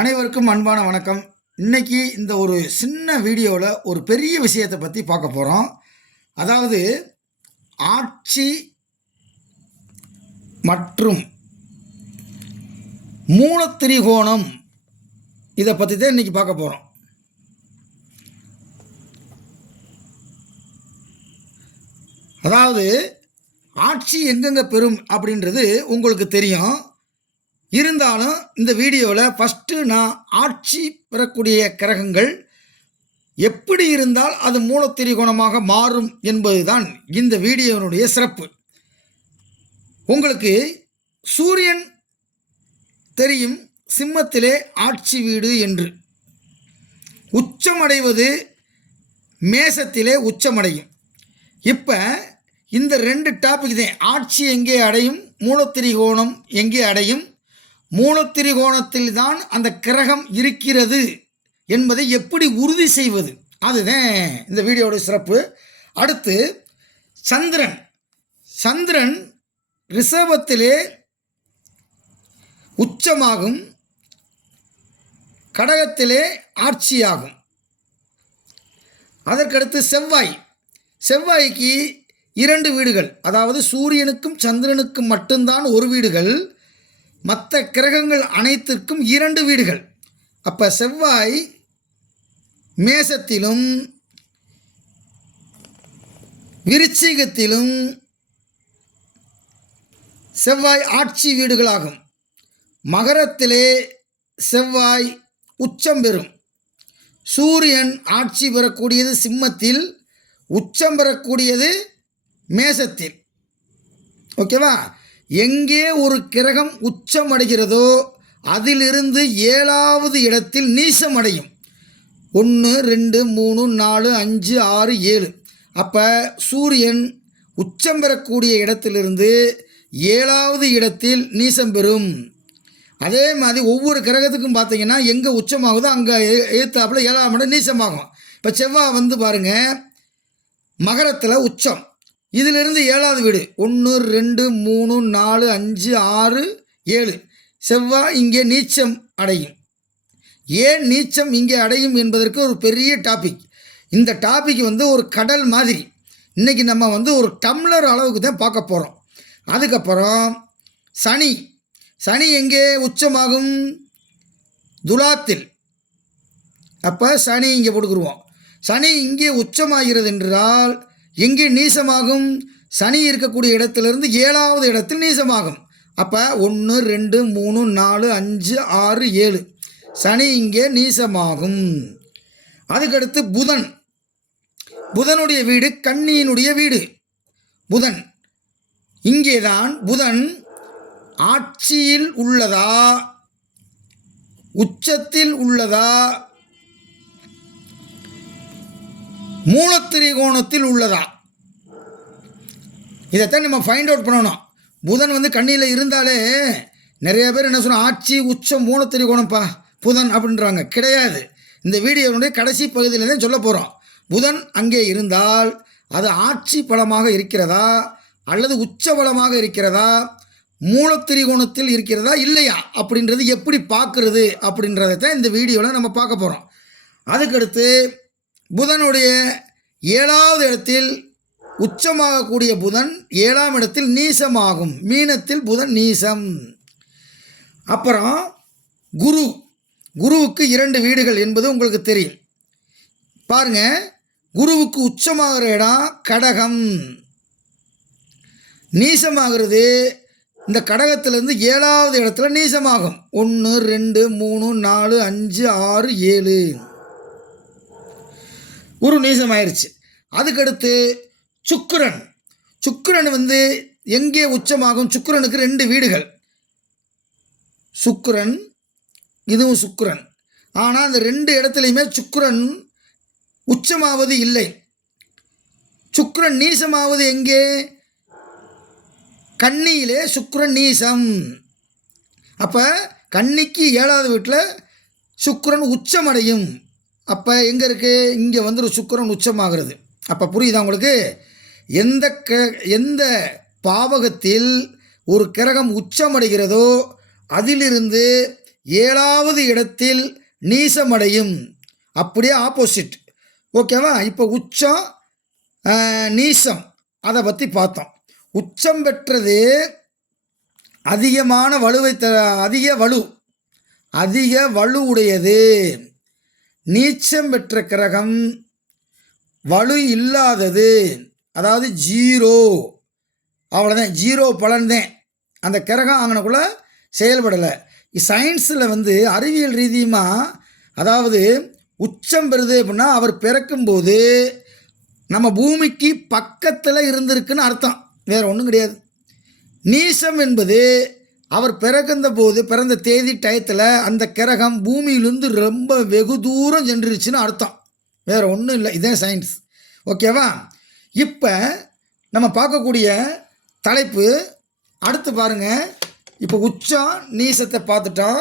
அனைவருக்கும் அன்பான வணக்கம். இன்னைக்கு இந்த ஒரு சின்ன வீடியோவில் ஒரு பெரிய விஷயத்தை பற்றி பார்க்க போகிறோம். அதாவது ஆட்சி மற்றும் மூலத்திரிகோணம், இதை பற்றி தான் இன்னைக்கு பார்க்க போகிறோம். அதாவது ஆட்சி எங்கெங்கே பெறும் அப்படின்றது உங்களுக்கு தெரியும். இருந்தாலும் இந்த வீடியோவில் ஃபஸ்ட்டு நான் ஆட்சி பெறக்கூடிய கிரகங்கள் எப்படி இருந்தால் அது மூலத்திரிகோணமாக மாறும் என்பது தான் இந்த வீடியோனுடைய சிறப்பு. உங்களுக்கு சூரியன் தெரியும், சிம்மத்திலே ஆட்சி வீடு என்று. உச்சமடைவது மேசத்திலே உச்சமடையும். இப்போ இந்த ரெண்டு டாபிக் தான், ஆட்சி எங்கே அடையும், மூலத்திரிகோணம் எங்கே அடையும், மூலத்திரிகோணத்தில் தான் அந்த கிரகம் இருக்கிறது என்பதை எப்படி உறுதி செய்வது, அதுதான் இந்த வீடியோட சிறப்பு. அடுத்து சந்திரன் ரிஷபத்திலே உச்சமாகும், கடகத்திலே ஆட்சியாகும். அதற்கடுத்து செவ்வாய்க்கு 2 வீடுகள், அதாவது சூரியனுக்கும் சந்திரனுக்கும் மட்டும்தான் ஒரு வீடுகள், மற்ற கிரகங்கள் அனைத்திற்கும் 2 வீடுகள். அப்போ செவ்வாய் மேசத்திலும் விருச்சிகத்திலும் செவ்வாய் ஆட்சி வீடுகளாகும். மகரத்திலே செவ்வாய் உச்சம் பெறும். சூரியன் ஆட்சி பெறக்கூடியது சிம்மத்தில், உச்சம் பெறக்கூடியது மேசத்தில். ஓகேவா? எங்கே ஒரு கிரகம் உச்சம் அடைகிறதோ அதிலிருந்து 7வது இடத்தில் நீசம் அடையும். 1 2 3 4 5 6 7. அப்போ சூரியன் உச்சம் பெறக்கூடிய இடத்திலிருந்து 7வது இடத்தில் நீசம் பெறும். அதே மாதிரி ஒவ்வொரு கிரகத்துக்கும் பார்த்தீங்கன்னா எங்கே உச்சமாகுதோ அங்கே எழுத்தாப்பில் 7ஆம் இடம் நீசமாகும். இப்போ செவ்வாய் வந்து பாருங்கள், மகரத்தில் உச்சம், இதிலிருந்து 7வது வீடு 1 2 3 4 5 6 7. செவ்வாய் இங்கே நீச்சம் அடையும். ஏன் நீச்சம் இங்கே அடையும் என்பதற்கு ஒரு பெரிய டாபிக். இந்த டாபிக் வந்து ஒரு கடல் மாதிரி. இன்றைக்கி நம்ம வந்து ஒரு டம்ளர் அளவுக்கு தான் பார்க்க போகிறோம். அதுக்கப்புறம் சனி எங்கே உச்சமாகும்? துலாத்தில். அப்போ சனி இங்கே போட்டுக்குருவோம். சனி இங்கே உச்சமாகிறது என்றால் எங்கே நீசமாகும்? சனி இருக்கக்கூடிய இடத்திலிருந்து 7வது இடத்தில் நீசமாகும். அப்போ 1 2 3 4 5 6 7 சனி இங்கே நீசமாகும். அதுக்கடுத்து புதனுடைய வீடு கன்னியினுடைய வீடு. புதன் இங்கேதான். புதன் ஆட்சியில் உள்ளதா, உச்சத்தில் உள்ளதா, மூலத்திரிகோணத்தில் உள்ளதா, இதைத்தான் நம்ம ஃபைண்ட் அவுட் பண்ணணும். புதன் வந்து கண்ணியில் இருந்தாலே நிறைய பேர் என்ன சொன்னால் ஆட்சி உச்சம் மூலத்திரிகோணம்ப்பா புதன் அப்படின்றாங்க. கிடையாது. இந்த வீடியோனுடைய கடைசி பகுதியில் தான் சொல்ல போகிறோம். புதன் அங்கே இருந்தால் அது ஆட்சி பலமாக இருக்கிறதா அல்லது உச்ச பலமாக இருக்கிறதா, மூலத்திரிகோணத்தில் இருக்கிறதா இல்லையா அப்படின்றது எப்படி பார்க்குறது அப்படின்றத தான் இந்த வீடியோவில் நம்ம பார்க்க போகிறோம். அதுக்கடுத்து புதனுடைய 7வது இடத்தில் உச்சமாகக்கூடிய புதன் 7ஆம் இடத்தில் நீசமாகும். மீனத்தில் புதன் நீசம். அப்புறம் குருவுக்கு 2 வீடுகள் என்பது உங்களுக்கு தெரியும். பாருங்க, குருவுக்கு உச்சமாகிற இடம் கடகம், நீசமாகிறது இந்த கடகத்திலிருந்து 7வது இடத்துல நீசமாகும். 1 2 3 4 5 6 7 குரு நீசமாயிருச்சு. அதுக்கடுத்து சுக்கிரன் வந்து எங்கே உச்சமாகும்? சுக்கிரனுக்கு 2 வீடுகள். சுக்கிரன், இதுவும் சுக்கிரன். ஆனால் அந்த 2 இடத்துலையுமே சுக்கிரன் உச்சமாவது இல்லை. சுக்கிரன் நீசமாவது எங்கே? கன்னியிலே சுக்கிரன் நீசம். அப்போ கன்னிக்கு 7வது வீட்டில் சுக்கிரன் உச்சமடையும். அப்போ எங்கே இருக்குது? இங்கே வந்து சுக்கிரன் உச்சமாகிறது. அப்போ புரியுதா உங்களுக்கு? எந்த பாவகத்தில் ஒரு கிரகம் உச்சமடைகிறதோ அதிலிருந்து 7வது இடத்தில் நீசமடையும். அப்படியே ஆப்போசிட். ஓகேவா? இப்போ உச்சம் நீசம் அதை பற்றி பார்த்தோம். உச்சம் பெற்றது அதிகமான வலுவை அதிக வலு உடையது. நீச்சம் பெற்ற கிரகம் வலு இல்லாதது, அதாவது 0. அவ்வளோதான், 0 பலன்தான். அந்த கிரகம் அங்கனக்குள்ளே செயல்படலை. சயின்ஸில் அறிவியல் ரீதியமாக, அதாவது உச்சம் பெறுது அப்படின்னா அவர் பிறக்கும்போது நம்ம பூமிக்கு பக்கத்தில் இருந்திருக்குன்னு அர்த்தம், வேறு ஒன்றும் கிடையாது. நீசம் என்பது அவர் பிறந்த தேதி டயத்தில் அந்த கிரகம் பூமியிலிருந்து ரொம்ப வெகு தூரம் சென்றுருச்சுன்னு அர்த்தம், வேறு ஒன்றும் இல்லை. இதே சயின்ஸ். ஓகேவா? இப்போ நம்ம பார்க்கக்கூடிய தலைப்பு அடுத்து பாருங்கள். இப்போ உச்சம் நீசத்தை பார்த்துட்டோம்.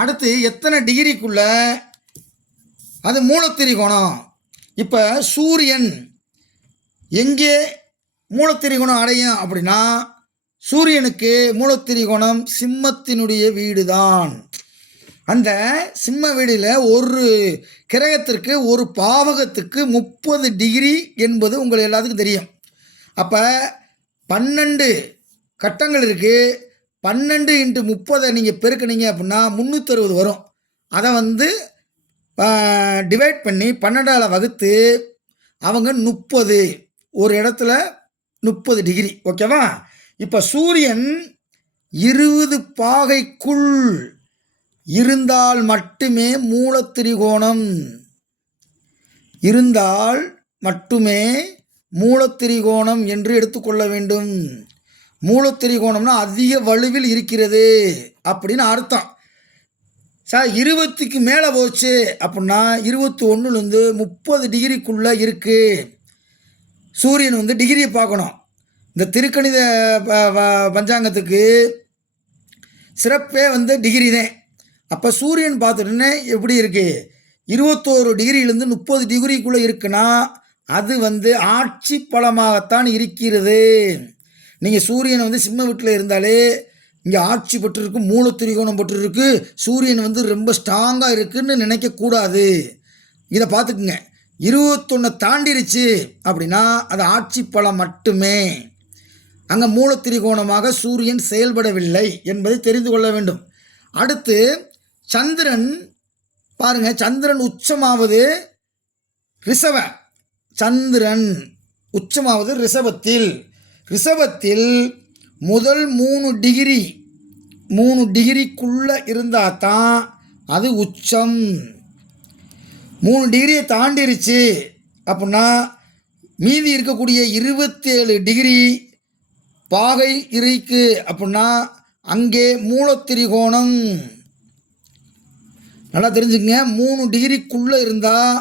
அடுத்து எத்தனை டிகிரிக்குள்ள அது மூலத்திரிகோணம். இப்போ சூரியன் எங்கே மூலத்திரிகோணம் அடையும் அப்படின்னா, சூரியனுக்கு மூலத்திரிகோணம் சிம்மத்தினுடைய வீடு தான். அந்த சிம்ம வீடில் ஒரு கிரகத்திற்கு ஒரு பாவகத்துக்கு 30 டிகிரி என்பது உங்களுக்கு எல்லாத்துக்கும் தெரியும். அப்போ 12 கட்டங்கள் இருக்குது. 12 × 30 நீங்கள் பெருக்கினீங்க அப்படின்னா 360 வரும். அதை டிவைட் பண்ணி 12ஆல் வகுத்து அவங்க 30 ஒரு இடத்துல 30 டிகிரி. ஓகேவா? இப்போ சூரியன் 20 பாகைக்குள் இருந்தால் மட்டுமே மூலத்திரிகோணம் என்று எடுத்துக்கொள்ள வேண்டும். மூலத்திரிகோணம்னா அதிக வலுவில் இருக்கிறது அப்படின்னு அர்த்தம். சார் 20க்கு மேலே போச்சு அப்படின்னா 21லேருந்து 30 டிகிரிக்குள்ளே இருக்குது. சூரியன் டிகிரியை பார்க்கணும். இந்த திருக்கணித பஞ்சாங்கத்துக்கு சிறப்பே டிகிரி தான். அப்போ சூரியன் பார்த்துட்டுன்னு எப்படி இருக்குது, 21 டிகிரியிலேருந்து 30 டிகிரிக்குள்ளே இருக்குன்னா அது ஆட்சி பலமாகத்தான் இருக்கிறது. நீங்கள் சூரியன் சிம்ம வீட்டில் இருந்தாலே இங்கே ஆட்சி பெற்றிருக்கு, மூலத்திரிகோணம் பெற்றிருக்கு, சூரியன் ரொம்ப ஸ்ட்ராங்காக இருக்குதுன்னு நினைக்கக்கூடாது. இதை பார்த்துக்குங்க. 21 தாண்டிருச்சு அப்படின்னா அது ஆட்சி பலம் மட்டுமே. அங்கே மூலத்திரிகோணமாக சூரியன் செயல்படவில்லை என்பதை தெரிந்து கொள்ள வேண்டும். அடுத்து சந்திரன் பாருங்கள். சந்திரன் உச்சமாவது ரிஷபத்தில் முதல் 3 டிகிரிக்குள்ளே இருந்தால் தான் அது உச்சம். 3 டிகிரியை தாண்டிருச்சு அப்படின்னா மீதி இருக்கக்கூடிய 27 டிகிரி பாகை இருக்கு அப்படின்னா அங்கே மூலத்திரிகோணம். நல்லா தெரிஞ்சுங்க. 3 டிகிரிக்குள்ளே இருந்தால்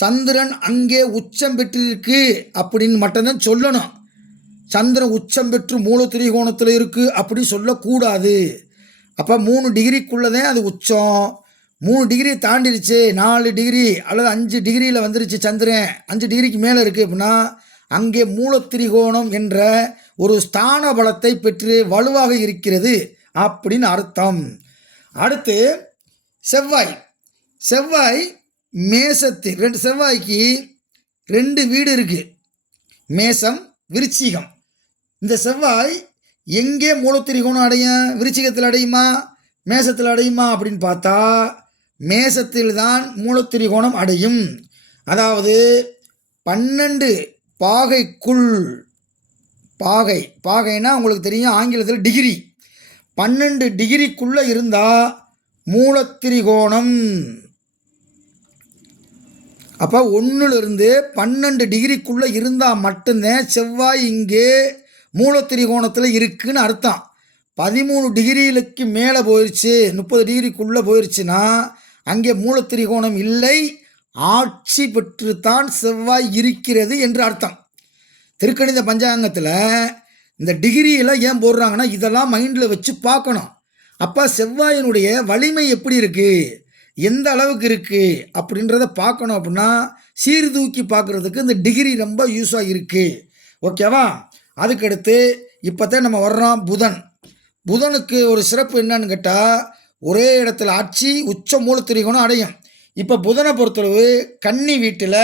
சந்திரன் அங்கே உச்சம் பெற்றிருக்கு அப்படின்னு மட்டும்தான் சொல்லணும். சந்திரன் உச்சம் பெற்று மூலத்திரிகோணத்தில் இருக்குது அப்படி சொல்லக்கூடாது. அப்போ 3 டிகிரிக்குள்ளே தான் அது உச்சம். 3 டிகிரி தாண்டிருச்சு, 4 டிகிரி அல்லது 5 டிகிரியில் வந்துருச்சு சந்திரன், 5 டிகிரிக்கு மேலே இருக்குது அப்படின்னா அங்கே மூலத்திரிகோணம் என்ற ஒரு ஸ்தான பலத்தை பெற்று வலுவாக இருக்கிறது அப்படின்னு அர்த்தம். அடுத்து செவ்வாய் மேசத்தில் செவ்வாய்க்கு 2 வீடு இருக்குது, மேசம் விருச்சிகம். இந்த செவ்வாய் எங்கே மூலத்திரிகோணம் அடையும்? விருச்சிகத்தில் அடையுமா மேசத்தில் அடையுமா அப்படின்னு பார்த்தா மேசத்தில் தான் மூலத்திரிகோணம் அடையும். அதாவது 12 பாகைக்குள், பாகைனா உங்களுக்கு தெரியும் ஆங்கிலத்தில் டிகிரி, 12 டிகிரிக்குள்ளே இருந்தால் மூலத்திரிகோணம். அப்போ 1லிருந்து 12 டிகிரிக்குள்ளே இருந்தால் மட்டும்தான் செவ்வாய் இங்கே மூலத்திரிகோணத்தில் இருக்குன்னு அர்த்தம். 13 டிகிரிக்கு மேலே போயிடுச்சு, 30 டிகிரிக்குள்ளே போயிடுச்சுன்னா அங்கே மூலத்திரிகோணம் இல்லை, ஆட்சி பெற்றுத்தான் செவ்வாய் இருக்கிறது என்று அர்த்தம். திருக்கணித பஞ்சாங்கத்தில் இந்த டிகிரியெல்லாம் ஏன் போடுறாங்கன்னா இதெல்லாம் மைண்டில் வச்சு பார்க்கணும். அப்போ செவ்வாயினுடைய வலிமை எப்படி இருக்குது, எந்த அளவுக்கு இருக்குது அப்படின்றத பார்க்கணும். அப்படின்னா சீர்தூக்கி பார்க்குறதுக்கு இந்த டிகிரி ரொம்ப யூஸாக இருக்குது. ஓகேவா? அதுக்கடுத்து இப்போ தான் நம்ம வர்றோம் புதனுக்கு ஒரு சிறப்பு என்னன்னு கேட்டால் ஒரே இடத்துல ஆட்சி உச்ச மூலத்திரிகோணம் அடையும். இப்போ புதனை பொறுத்தளவு கன்னி வீட்டில்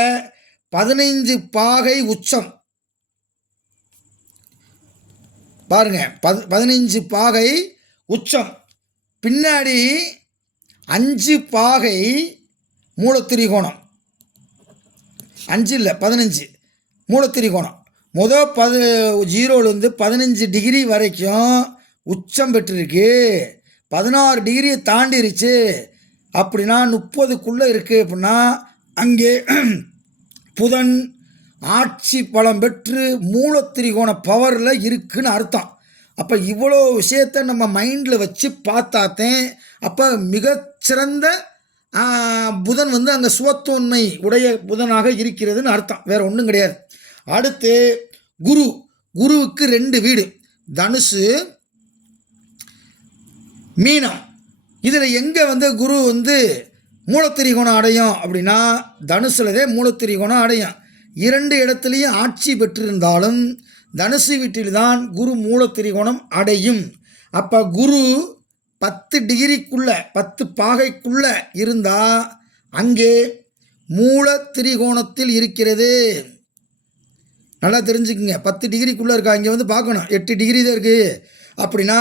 15 பாகை உச்சம் பாருங்க, 15 பாகை உச்சம், பின்னாடி 5 பாகை மூலத்திரிகோணம், 5 இல்லை 15 மூலத்திரிகோணம். முதல் 0லேருந்து 15 டிகிரி வரைக்கும் உச்சம் பெற்றிருக்கு. 16 டிகிரியை தாண்டிருச்சு அப்படின்னா 30க்குள்ளே இருக்குது அப்படின்னா அங்கே புதன் ஆட்சி பலம் பெற்று மூலத்திரிகோண பவரில் இருக்குன்னு அர்த்தம். அப்போ இவ்வளோ விஷயத்தை நம்ம மைண்டில் வச்சு பார்த்தாத்தேன் அப்போ மிகச்சிறந்த புதன் வந்து அங்கே சுவத்தோன்மை உடைய புதனாக இருக்கிறதுன்னு அர்த்தம், வேறு ஒன்றும் கிடையாது. அடுத்து குருவுக்கு 2 வீடு, தனுசு மீனம். இதில் எங்கே வந்து குரு வந்து மூலத்திரிகோணம் அடையும் அப்படின்னா தனுசுலதே மூலத்திரிகோணம் அடையும். 2 இடத்துலையும் ஆட்சி பெற்றிருந்தாலும் தனுசு வீட்டில்தான் குரு மூலத்திரிகோணம் அடையும். அப்போ குரு 10 டிகிரிக்குள்ளே 10 பாகைக்குள்ளே இருந்தால் அங்கே மூலத்திரிகோணத்தில் இருக்கிறது. நல்லா தெரிஞ்சுக்குங்க, 10 டிகிரிக்குள்ளே இருக்கா, இங்கே வந்து பார்க்கணும் 8 டிகிரி தான் இருக்குது அப்படின்னா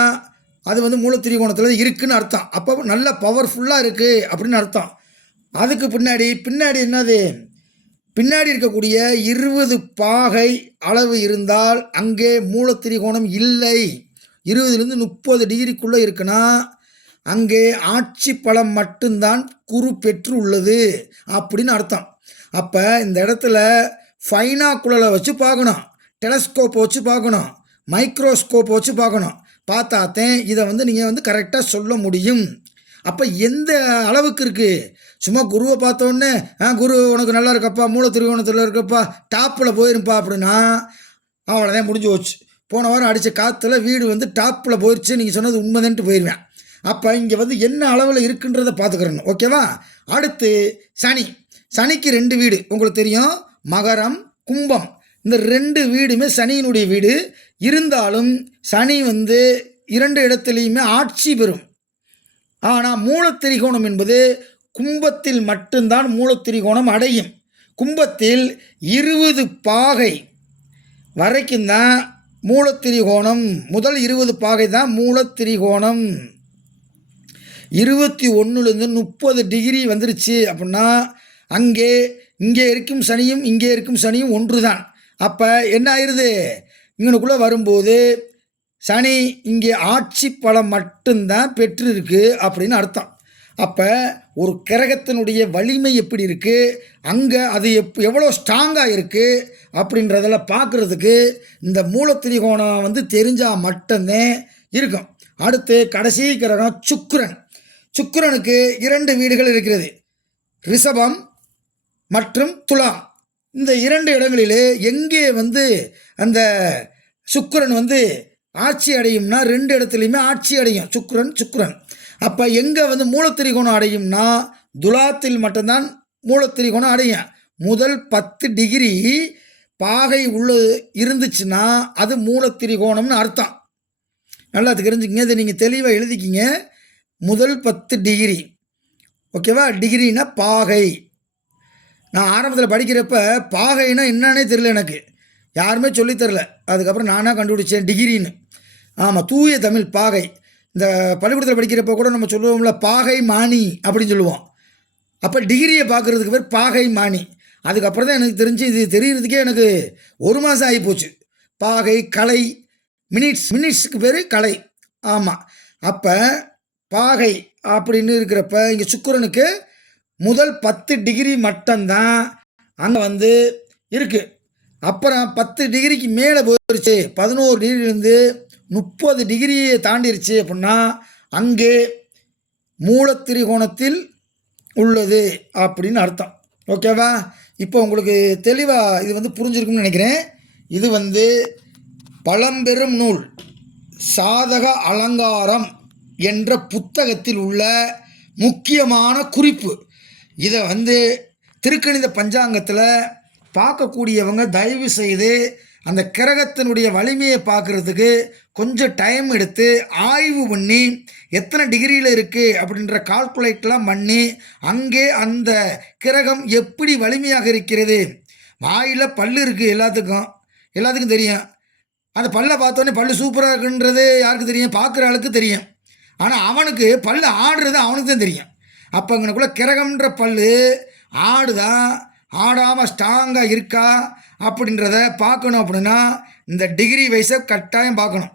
அது வந்து மூலத்திரிகோணத்தில் இருக்குதுன்னு அர்த்தம். அப்போ நல்ல பவர்ஃபுல்லாக இருக்குது அப்படின்னு அர்த்தம். அதுக்கு பின்னாடி என்னது, பின்னாடி இருக்கக்கூடிய 20 பாகை அளவு இருந்தால் அங்கே மூலத்திரிகோணம் இல்லை. 20லேருந்து 30 டிகிரிக்குள்ளே இருக்குன்னா அங்கே ஆட்சி பலம் மட்டும்தான் குரு பெற்று உள்ளது அப்படின்னு அர்த்தம். அப்போ இந்த இடத்துல ஃபைனாக்குலரை வச்சு பார்க்கணும், டெலஸ்கோப்பை வச்சு பார்க்கணும், மைக்ரோஸ்கோப்பை வச்சு பார்க்கணும். பார்த்தாத்தேன் இதை வந்து நீங்கள் வந்து கரெக்டாக சொல்ல முடியும். அப்போ எந்த அளவுக்கு இருக்குது, சும்மா குருவை பார்த்தோன்னே குரு உனக்கு நல்லா இருக்கப்பா மூலத்திரிகோணத்தில் இருக்கப்பா டாப்பில் போயிருப்பா அப்படின்னா அவ்வளோதான், முடிஞ்சு போச்சு. போன வாரம் அடித்த காற்றுல வீடு வந்து டாப்பில் போயிடுச்சு, நீங்கள் சொன்னது உண்மைதான்ட்டு போயிடுவேன். அப்போ இங்கே வந்து என்ன அளவில் இருக்குன்றதை பார்த்துக்கிறணும், ஓகேவா. அடுத்து சனிக்கு 2 வீடு உங்களுக்கு தெரியும், மகரம் கும்பம். இந்த 2 வீடுமே சனியினுடைய வீடு. இருந்தாலும் சனி வந்து 2 இடத்துலையுமே ஆட்சி பெறும். ஆனால் மூலத்திரிகோணம் என்பது கும்பத்தில் மட்டும்தான் மூலத்திரிகோணம் அடையும். கும்பத்தில் 20 பாகை வரைக்கும் தான் மூலத்திரிகோணம், முதல் 20 பாகை தான் மூலத்திரிகோணம். 21லேருந்து 30 டிகிரி வந்துருச்சு அப்படின்னா இங்கே இருக்கும் சனியும் இங்கே இருக்கும் சனியும் ஒன்று தான். அப்போ என்ன ஆயிடுது, இங்கனுக்குள்ளே வரும்போது சனி இங்கே ஆட்சி பலம் மட்டும்தான் பெற்றிருக்கு அப்படின்னு அர்த்தம். அப்போ ஒரு கிரகத்தினுடைய வலிமை எப்படி இருக்குது, அங்கே அது எவ்வளோ ஸ்ட்ராங்காக இருக்குது அப்படின்றதெல்லாம் பார்க்குறதுக்கு இந்த மூலத்திரிகோணம் வந்து தெரிஞ்சால் மட்டும்தான் இருக்கும். அடுத்து கடைசி கிரகம் சுக்கிரனுக்கு 2 வீடுகள் இருக்கிறது, ரிஷபம் மற்றும் துலாம். இந்த 2 இடங்களிலே எங்கே வந்து அந்த சுக்கிரன் வந்து ஆட்சி அடையும்னா 2 இடத்துலையுமே ஆட்சி அடையும் சுக்கிரன். அப்போ எங்கே வந்து மூலத்திரிகோணம் அடையும்னா துலாத்தில் மட்டும்தான் மூலத்திரிகோணம் அடையும். முதல் 10 டிகிரி பாகை இருந்துச்சுன்னா அது மூலத்திரிகோணம்னு அர்த்தம். நல்லா தெரிஞ்சுக்கிங்க, இதை நீங்கள் தெளிவாக எழுதிக்கிங்க. முதல் 10 டிகிரி, ஓகேவா. டிகிரினா பாகை. நான் ஆரம்பத்தில் படிக்கிறப்ப பாகைனா என்னன்னே தெரியல, எனக்கு யாருமே சொல்லித்தரல. அதுக்கப்புறம் நானாக கண்டுபிடிச்சேன் டிகிரின்னு. ஆமாம், தூய தமிழ் பாகை. இந்த பள்ளிக்கூடத்தில் படிக்கிறப்ப கூட நம்ம சொல்லுவோம்ல பாகை மானி அப்படின்னு சொல்லுவோம். அப்போ டிகிரியை பார்க்குறதுக்கு பேர் பாகை மானி. அதுக்கப்புறம் தான் எனக்கு தெரிஞ்சு, இது தெரியறதுக்கே எனக்கு 1 மாதம் ஆகிப்போச்சு. பாகை கலை, மினிட்ஸுக்கு பேர் கலை. ஆமாம், அப்போ பாகை அப்படின்னு இருக்கிறப்ப இங்கே சுக்கிரனுக்கு முதல் 10 டிகிரி மட்டும்தான் அங்கே வந்து இருக்குது. அப்புறம் 10 டிகிரிக்கு மேலே போயிடுச்சு, 11 டிகிரிலேருந்து 30 டிகிரியை தாண்டிருச்சு அப்படின்னா அங்கே மூலத்திரிகோணத்தில் உள்ளது அப்படின்னு அர்த்தம், ஓகேவா. இப்போ உங்களுக்கு தெளிவாக இது வந்து புரிஞ்சிருக்கும்னு நினைக்கிறேன். இது வந்து பழம்பெரும் நூல் சாதக அலங்காரம் என்ற புத்தகத்தில் உள்ள முக்கியமான குறிப்பு. இதை வந்து திருக்கணித பஞ்சாங்கத்தில் பார்க்கக்கூடியவங்க தயவு செய்து அந்த கிரகத்தினுடைய வலிமையை பார்க்குறதுக்கு கொஞ்சம் டைம் எடுத்து ஆய்வு பண்ணி எத்தனை டிகிரியில் இருக்குது அப்படின்ற கால்குலேட்லாம் பண்ணி அங்கே அந்த கிரகம் எப்படி வலிமையாக இருக்கிறது. வாயில் பல்லு இருக்குது, எல்லாத்துக்கும் தெரியும். அந்த பல்லை பார்த்தோன்னே பல்லு சூப்பராக இருக்குன்றது யாருக்கு தெரியும்? பார்க்குற ஆளுக்கு தெரியும். ஆனால் அவனுக்கு பல்லு ஆடுறது அவனுக்கு தான் தெரியும். அப்போ அங்கனக்குள்ளே கிரகம்ன்ற பல்லு ஆடுதா ஆடாமல் ஸ்ட்ராங்காக இருக்கா அப்படின்றத பார்க்கணும். அப்படின்னா இந்த டிகிரி வைஸை கட்டாயம் பார்க்கணும்.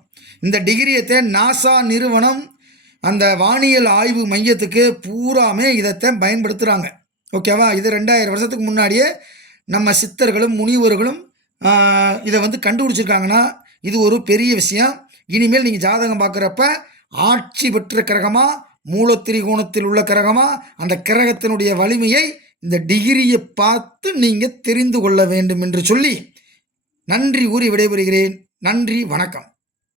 இந்த டிகிரியத்தை நாசா நிறுவனம் அந்த வானியல் ஆய்வு மையத்துக்கு பூராமே இதைத்தான் பயன்படுத்துகிறாங்க. ஓகேவா? இது 2000 வருஷத்துக்கு முன்னாடியே நம்ம சித்தர்களும் முனிவர்களும் இதை கண்டுபிடிச்சிருக்காங்கன்னா இது ஒரு பெரிய விஷயம். இனிமேல் நீங்கள் ஜாதகம் பார்க்குறப்ப ஆட்சி பெற்ற கிரகமா மூலத்திரிகோணத்தில் உள்ள கிரகமா அந்த கிரகத்தினுடைய வலிமையை இந்த டிகிரியை பார்த்து நீங்கள் தெரிந்து கொள்ள வேண்டும் என்று சொல்லி நன்றி கூறி விடைபெறுகிறேன். நன்றி, வணக்கம்.